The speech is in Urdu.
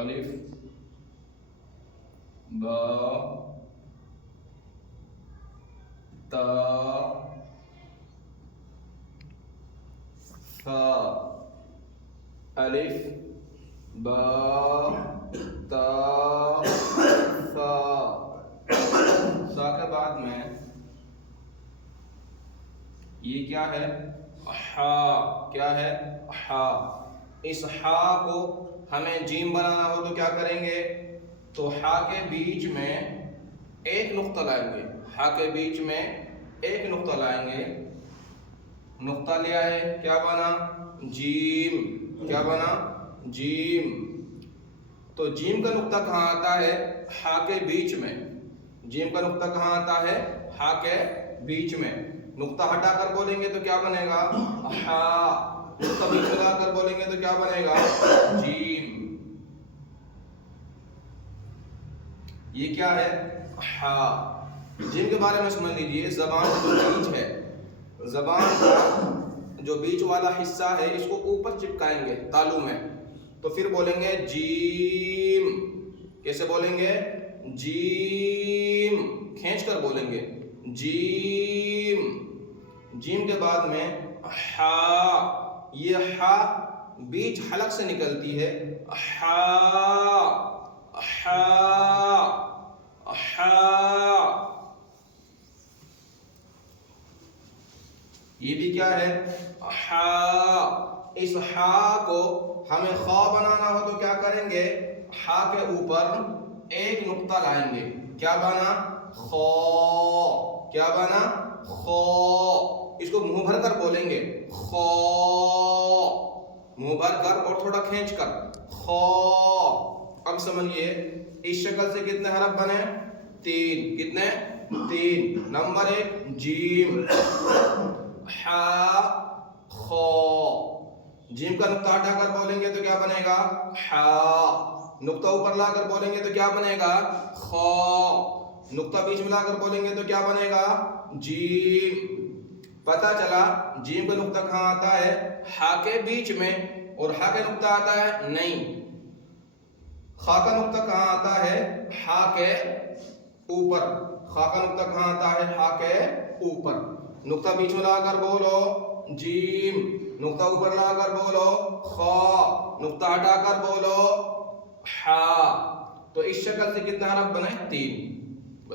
الف با تا ثا الف با تا ثا کے بعد میں یہ کیا ہے؟ ہا. کیا ہے؟ ہا. اس ہا کو ہمیں جیم بنانا ہو تو کیا کریں گے؟ تو ہا کے بیچ میں ایک نقطہ لائیں گے. ہا کے بیچ میں ایک نقطہ لائیں گے. نقطہ لیا ہے، کیا بنا؟ جیم. کیا بنا؟ جیم. تو جیم کا نقطہ کہاں آتا ہے؟ ہا کے بیچ میں. جیم کا نقطہ کہاں آتا ہے؟ ہا کے بیچ میں. نقطہ ہٹا کر بولیں گے تو کیا بنے گا؟ ہا. نقطہ بیچ میں لگا کر بولیں گے تو کیا بنے گا؟ جیم. یہ کیا ہے؟ ہا. جیم کے بارے میں سمجھ لیجئے. زبان جو بیچ ہے، زبان کا جو بیچ والا حصہ ہے اس کو اوپر چپکائیں گے تالو میں، تو پھر بولیں گے جیم. کیسے بولیں گے؟ جیم. کھینچ کر بولیں گے جیم. جیم کے بعد میں ہا. یہ ہا بیچ حلق سے نکلتی ہے. ہا ہا ہا. یہ بھی کیا ہے؟ ہا. اس ہا کو ہمیں خا بنانا ہو تو کیا کریں گے؟ ہا کے اوپر ایک نقطہ لائیں گے. کیا بنا؟ خا. کیا بنا؟ خا. اس کو منہ بھر کر بولیں گے خا. منہ بھر کر اور تھوڑا کھینچ کر خا. اب سمجھئے اس شکل سے کتنے حرف بنے؟ 3. کتنے؟ 3. نمبر 1 جیم، ہا، خا. جیم کا نقطہ ہٹا کر بولیں گے تو کیا بنے گا؟ ہا. نقطہ اوپر لا کر بولیں گے تو کیا بنے گا؟ خا. نقطہ بیچ میں لا کر بولیں گے تو کیا بنے گا؟ جیم. پتا چلا جیم کا نقطہ کہاں آتا ہے؟ ہا کے بیچ میں. اور ہا کا نقطہ آتا ہے؟ نہیں. خا کا نقطہ کہاں آتا ہے؟ ہا کے اوپر. خا کا نقطہ کہاں آتا ہے؟ ہا کے اوپر. نقطہ بیچ میں لا کر بولو جیم. نقطہ اوپر لا کر بولو خا. نقطہ ہٹا کر بولو ہا. تو اس شکل سے کتنے حرف بنے؟ 3.